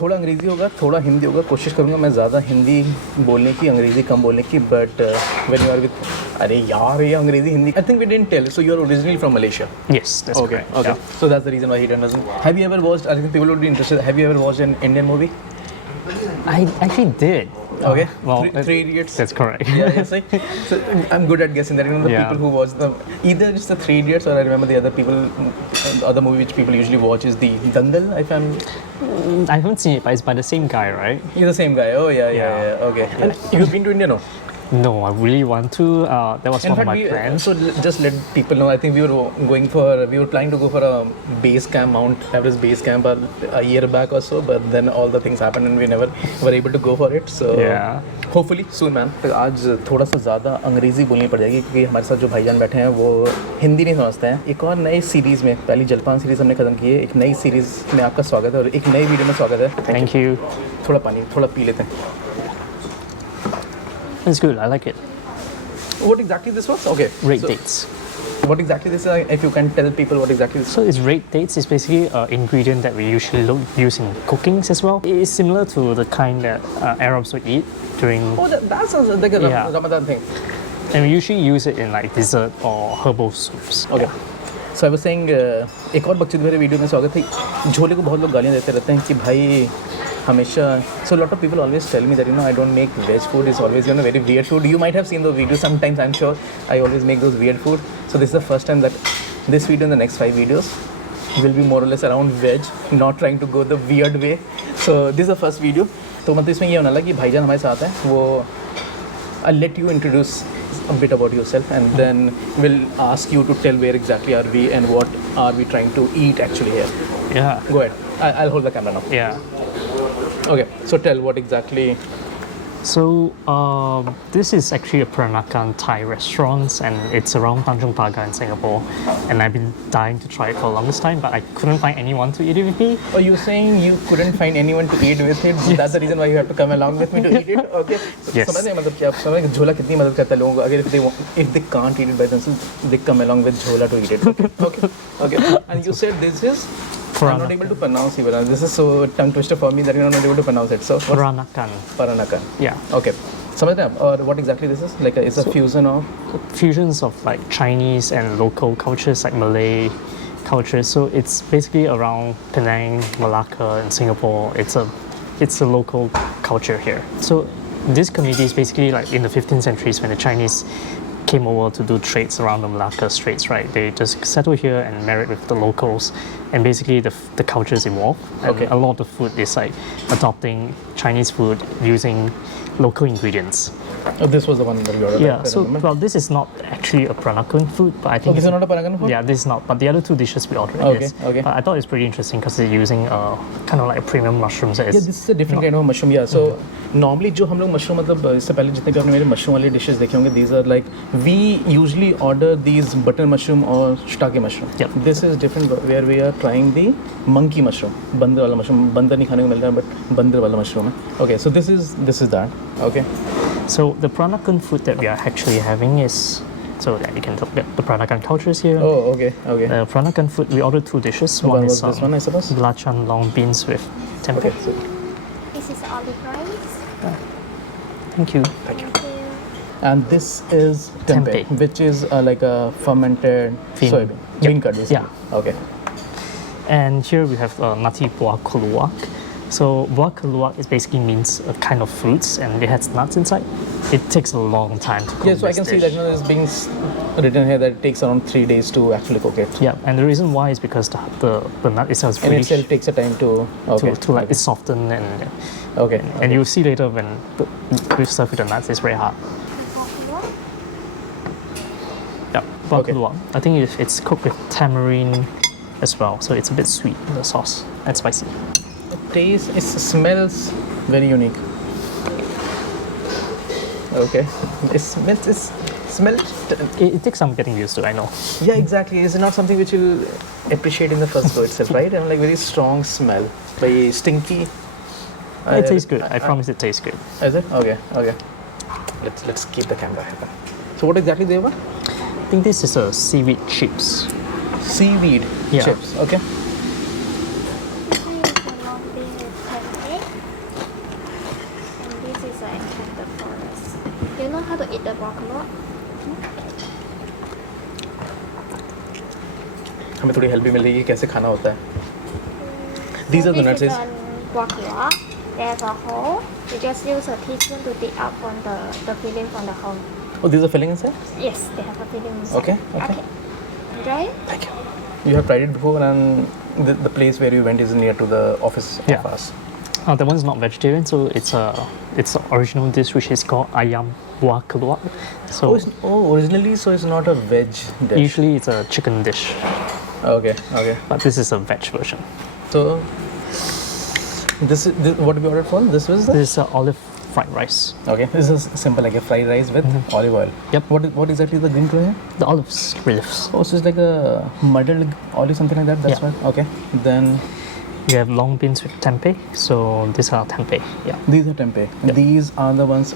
थोड़ा अंग्रेज़ी होगा, थोड़ा हिंदी होगा. कोशिश करूँगा मैं ज़्यादा हिंदी बोलने की, अंग्रेज़ी कम बोलने की. But when you are with, अरे यार ये अंग्रेज़ी Hindi. I think we didn't tell. So you are originally from Malaysia. Yes, that's correct. Okay. Yeah. So that's the reason why he doesn't. Have you ever watched? I think people would be interested. Have you ever watched an Indian movie? I actually did. Okay. Well, Three Idiots. That's correct. Yeah, see? So I'm good at guessing that. You know, the Yeah. people who watch the either it's the Three Idiots, or I remember the other people, the other movie which people usually watch is the Dangal. If I'm, I haven't seen it, but it's by the same guy, right? he's the same guy. Oh yeah. Okay. And you've been to India, no? No, I really want to. That was In one fact, of my plans. so just let people know. I think we were planning to go for a base camp, Mount Everest base camp, a year back or so. But then all the things happened and we never were able to go for it. So Yeah. hopefully soon, man. तो आज थोड़ा सा ज़्यादा अंग्रेज़ी बोलनी पड़ जाएगी क्योंकि हमारे साथ जो भाईजान बैठे हैं वो हिंदी नहीं समझते हैं. एक और नई सीरीज़ में, पहली जलपान सीरीज़ हमने खत्म की है, एक नई सीरीज़ में आपका स्वागत है और एक नई वीडियो में स्वागत है. Thank you. थोड़ा पानी थोड़ा पी लेते हैं. It's good. I like it. What exactly this was? Okay. Red So dates. what exactly this is? If you can tell people what exactly this is. So it's red dates. It's basically an ingredient that we usually use in cookings as well. It is similar to the kind that Arabs would eat during, Oh, that sounds like a Yeah. Ramadan thing. and we usually use it in like dessert or herbal soups. Okay. So I was saying, एक और बकचोदी भरे video में स्वागत है. झोले को बहुत लोग गालियाँ देते रहते हैं कि भाई हमेशा. So a lot of people always tell me that I don't make veg food. It's always very weird food. You might have seen those videos sometimes. I'm sure I always make those weird food. So this is the first time that this video and the next 5 videos will be more or less around veg, not trying to go the weird way. So this is the first video. तो मतलब इसमें ये होने लगा कि भाईजान हमारे साथ हैं. वो I'll let you introduce a bit about yourself and then we'll ask you to tell where exactly are we and what are we trying to eat actually here. Yeah. Go ahead. I'll hold the camera now. Yeah. Okay. So tell what exactly. So this is actually a Peranakan Thai restaurant, and it's around Tanjung Pagar in Singapore. And I've been dying to try it for the longest time, but I couldn't find anyone to eat it with me. Oh, you're saying you couldn't find anyone to eat with it? That's the reason why you have to come along with me to eat it? Okay. Yes. समझ रहे हैं मतलब कि आप समझ रहे हैं कि झोला कितनी मदद करता है लोगों को. अगर if they can't eat it by themselves, they come along with झोला to eat it. Okay. And you said this is. I'm not able to pronounce even. This is so tongue twister for me that you're not able to pronounce it. So Peranakan. Peranakan. Yeah. Okay. समझ रहे हैं आप? और what exactly this is? Like it's a fusion of. Fusions of like Chinese and local cultures, like Malay culture. So it's basically around Penang, Malacca, and Singapore. It's a local culture here. So this community is basically like in the 15th centuries when the Chinese came over to do trades around the Malacca Straits, right? They just settled here and married with the locals, and basically the cultures evolved. And Okay. a lot of food is like adopting Chinese food using local ingredients. Oh, this was the one that you ordered. Yeah, I so remember. well, this is not actually a Peranakan food, but I think Oh, this is not a Peranakan food? Yeah, this is not. But the other two dishes we ordered Okay, is. okay. But I thought it's pretty interesting because they're using kind of like premium mushrooms. That Yeah, is this is a different kind of mushroom. Yeah, so normally जो हम लोग mushroom मतलब इससे पहले जितने भी आपने मेरे mushroom वाले dishes देखे होंगे, these are like we usually order these butter mushroom or shiitake mushroom. Yep. This is different where we are trying the monkey mushroom, बंदर वाला mushroom. बंदर नहीं खाने को मिलता है, but बंदर वाला mushroom है. Okay, so this is that. Okay. So the Peranakan food that we are actually having is, so yeah, you can look at the Peranakan cultures here. Oh, okay, okay. Peranakan food, we ordered two dishes. One One was is this one, I suppose? belacan long beans with tempeh. Okay. So, This is olive rice. Thank you. thank you. Thank you. And this is tempeh, Tempeh. which is like a fermented Bean. soybean. Yep. Bean curd, basically. Yeah. Okay. And here we have nutty Buah Keluak. So Buah Keluak is basically means a kind of fruits, and it has nuts inside. It takes a long time to cook. Yeah, so I this can see dish. that there's being written here that it takes around 3 days to actually cook it. Yeah, and the reason why is because the nut itself is And really itself takes a time to. Okay. to like it's softened and Okay. and you'll see later when we serve with the nuts, it's very hard. Yeah, Buah Okay. Keluak. I think it's cooked with tamarind as well, so it's a bit sweet, the sauce, and spicy. It smells very unique. Okay. It smells. It takes some getting used to, I know. Yeah, exactly. It's not something which you'll appreciate in the first go itself, right? And like very strong smell, very stinky. It tastes good. I promise it tastes good. Is it? Okay. Okay. Let's keep the camera here. So what exactly they were? I think this is a seaweed chips. Seaweed Yeah. chips. Okay. This is a long bean with tempeh. the Buah Keluak. हमें थोड़ी help भी मिल रही है कैसे खाना होता है. These are the nuts. This is Buah Keluak. There's a hole. You just use a teaspoon to dig out from the filling from the hole. Oh, these are filling inside? Yes, they have a filling inside. Okay, okay. Enjoy it. Thank you. You have tried it before, and the place where you went is near to the office Yeah. of us. That one's not vegetarian, so it's the original dish which is called ayam buah keluak. So Originally, so it's not a veg dish. usually it's a chicken dish, Okay, okay. but this is a veg version. So this what we ordered for? This was the This is olive fried rice. okay. This is simple like a fried rice with olive oil. Yep. What exactly is the green color here? The olives, leaves. Oh, so it's like a muddled olive, something like that. That's Yeah. why. Okay. Then We have long beans with tempeh, so these are tempeh. Yeah. these are tempeh. These are the ones.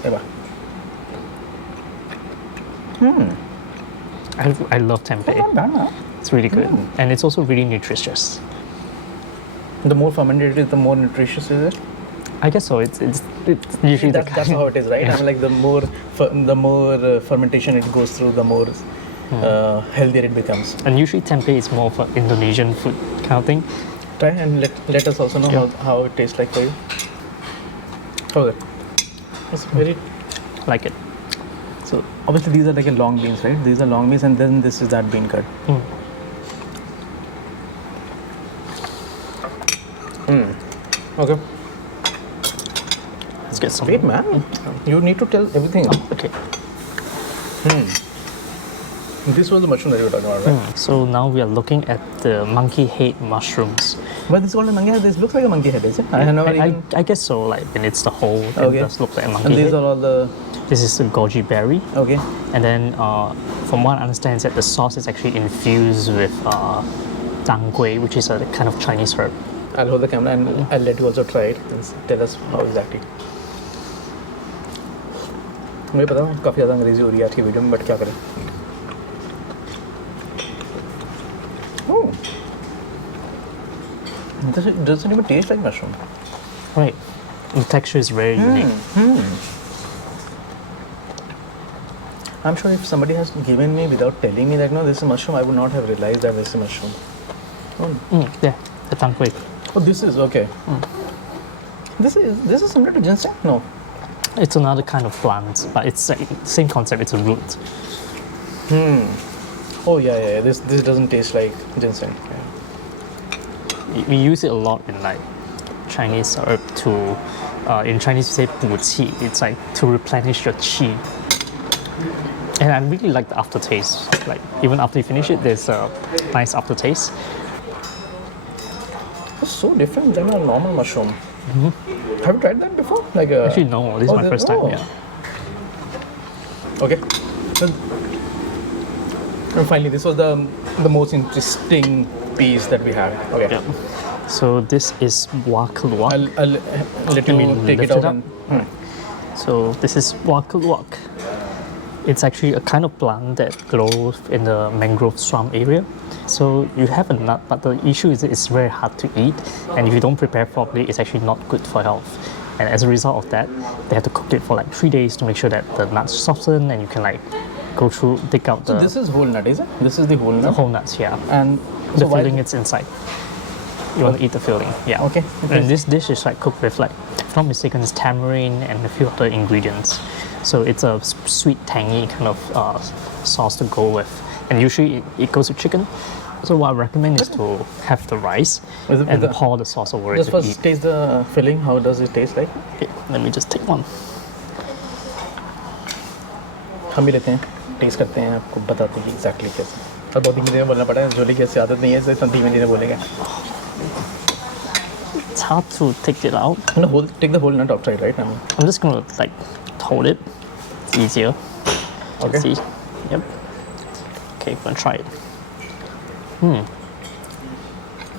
I love tempeh. Not bad, huh? It's really good, and it's also really nutritious. The more fermented it is, the more nutritious is it? I guess so. It's usually That's how it is, right? I mean, like the more fermentation it goes through, the more healthier it becomes. and usually tempeh is more of an Indonesian food kind of thing. Try and let us also know how it tastes like for you. Okay. It's very. Like it. So obviously these are like a long beans, right? These are long beans, and then this is that bean curd. Okay. Let's get some. Wait, man. You need to tell everything. Okay. This was the mushroom that you were talking about, right? So now we are looking at the monkey head mushrooms. But this is called a monkey head. This looks like a monkey head, is it? I have never even. I guess so. Like when it's the whole, it Okay. does look like a monkey And these head. are all the. This is the goji berry, Okay. and then from what I understand, is that the sauce is actually infused with tangui, which is a kind of Chinese herb. I'll hold the camera and I'll let you also try it and tell us how exactly. मुझे पता है काफ़ी ज़्यादा अंग्रेजी हो रही है आज की वीडियो में बट क्या करें. Oh. Doesn't even taste like mushroom. Right. The texture is very unique. I'm sure if somebody has given me without telling me that no, this is mushroom, I would not have realized that this is mushroom. Yeah, the tangui. Oh, this is okay. This is similar to ginseng? No. It's another kind of plant, but it's like same concept. It's a root. Oh yeah. This doesn't taste like ginseng. Yeah. We use it a lot in like Chinese herb to. In Chinese, we say 补气. It's like to replenish your qi. And I really like the aftertaste. Like even after you finish it, there's a nice aftertaste. It's so different than a normal mushroom. Have you tried that before? Like Actually, no. This is my first time. Yeah. Okay. And finally, this was the most interesting piece that we had. Okay. Yeah. So this is Buah Keluak. I'll let you take lift it out. it up. So this is Buah Keluak. It's actually a kind of plant that grows in the mangrove swamp area. So you have a nut, but the issue is it's very hard to eat, and if you don't prepare properly, it's actually not good for health. And as a result of that, they have to cook it for like 3 days to make sure that the nuts soften and you can like go through, dig out So this is whole nut, is it? This is the whole nut. the whole nuts, yeah. And The so why- filling it's inside. You want to eat the filling, yeah. Okay. And this dish is like cooked with like, if I'm not mistaken, it's tamarind and a few other ingredients. So it's a sweet, tangy kind of sauce to go with. And usually it goes with chicken. So what I recommend is to have the rice With and the- pour the sauce over it Just to first eat. taste the filling. How does it taste like? Okay, let me just take one. हम भी लेते हैं, test करते हैं, आपको बताते हैं exactly कैसे. और बहुत धीमे धीमे बोलना पड़ा है, झोली की ऐसी आदत नहीं है, इसलिए धीमे धीमे बोलेंगे. It's hard to take it out. No, take the whole nut outside, right? I mean, I'm just gonna like hold it. It's easier. Okay. See? Yep. Okay, I'm gonna try it.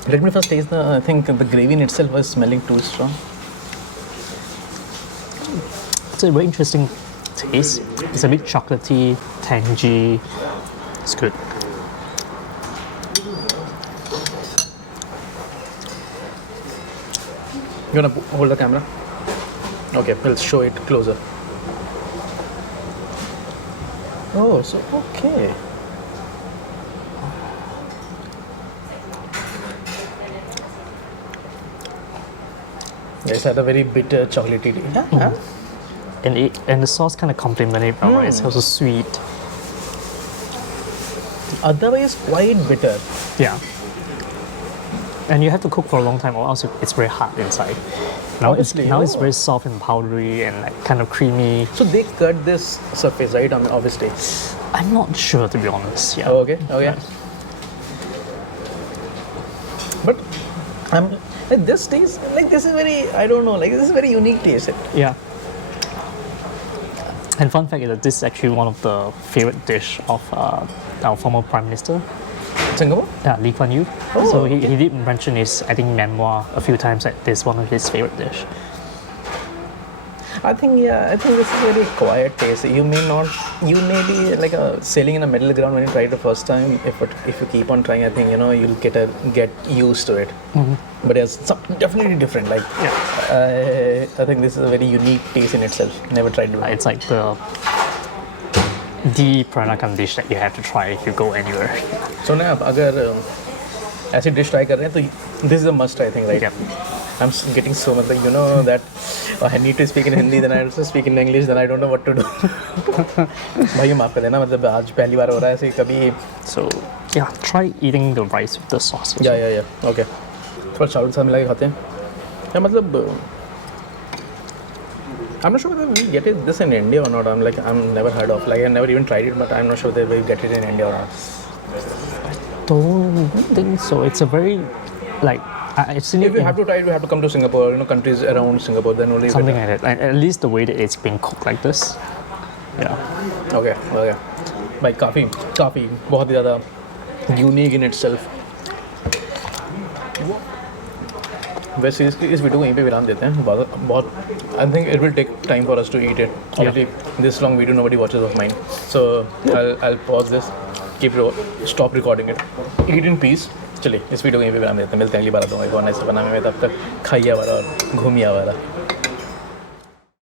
let me first taste the. I think the gravy in itself was smelling too strong. It's a very interesting taste. It's a bit chocolatey, tangy. It's good. You wanna hold the camera? Okay, we'll show it closer. Oh, so okay. Yes, had a very bitter chocolatey taste. Yeah. And the sauce kind of complemented brown rice. It was so sweet. Otherwise, quite bitter. Yeah. And you have to cook for a long time, or else it's very hard inside. Now Obviously, it's very soft and powdery and like kind of creamy. So they cut this surface, right? I mean, obviously. I'm not sure, to be honest. Yeah. Oh, okay. Okay. But like this taste, like this is very, I don't know, like this is very unique taste. Yeah. And fun fact is that this is actually one of the favorite dish of our former Prime Minister, Singapore? yeah, Lee Kuan Yew. Oh, So okay. he did mention his, I think, memoir a few times that this is one of his favorite dish. I think this is very quiet taste. You may be like sailing in a middle ground when you try it the first time. If you keep on trying, I think you'll get used to it. But it's definitely different. Like I think this is a very unique taste in itself. Never tried it before. It's like the Peranakan dish that you have to try if you go anywhere. So now, अगर ऐसी dish try कर रहे हैं तो this is a must, I think, right? Yeah. I'm getting so much like that I need to speak in Hindi, then I also speak in English, then I don't know what to do. भाई माफ कर देना, मतलब आज पहली बार हो रहा है ऐसे कभी. So yeah, try eating the rice with the sauce. also. Yeah. Okay. थोड़ा चावल के साथ मिला के खाते हैं. या मतलब I'm not sure whether we get it this in India or not. I'm never heard of. Like I never even tried it, but I'm not sure whether we get it in India or not. Don't think so. It's a very like I've seen If it you in have to try it, you have to come to Singapore. Countries around Singapore, then only. something like that. And at least the way that it's being cooked like this. Yeah. Okay. भाई काफ़ी बहुत ही ज़्यादा unique in itself. वैसे इस video को यहीं पे विराम देते हैं. बहुत I think it will take time for us to eat it. Obviously, this long video nobody watches of mine. So I'll pause this, stop recording it, eat in peace. चलिए इस वीडियो को यहीं पे विराम देते हैं. मिलते हैं अगली बार. एक और नए सपना में तब तक खाइए वाला और घूमिए वाला.